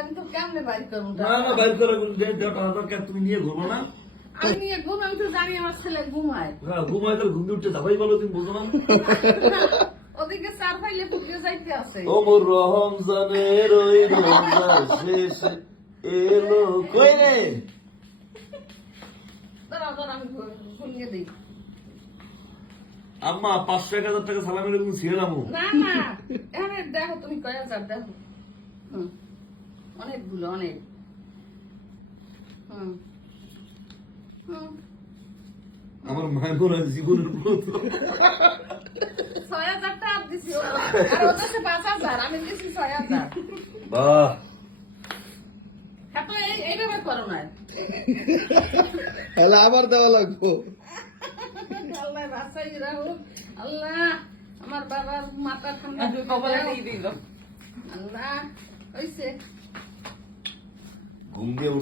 আমি তো কেমনে বাইর করবো না না বাইর করে তুমি নিয়ে ঘুমো না আমি নিয়ে ঘুম আমি তো জানি আমার ছেলে ঘুমায় হ্যাঁ ঘুমায় তাহলে ঘুম দিয়ে উঠতে যাবাই বলো তুমি বুঝো না ওদিকে চার ফাইলে ফুটিয়ে যাইতে আছে ও মোর রমজানের ওই রমজান শেষে এলো কই রে দাঁড়াও দাঁড়াও আমি শুনিয়ে দিই আম্মা 500-1000 টাকা সালামের এরকম ছিলাম না না এখানে দেখো তুমি কয় হাজার দেখো অনেকগুলো অনেক হুম হুম আমার মায়ের মনে হয় জীবনের ব্রত 6,000 টাকা দিছি আর ওদের 5,000 আমি দিছি 6,000 বাহ হ্যাঁ তো এইভাবে করো না তাহলে আবার দেওয়া লাগবো আল্লাহ বাঁচাই রাখুক আল্লাহ আমার বাবার মাথা ঠান্ডা আল্লাহ হইছে ঘুম দিয়ে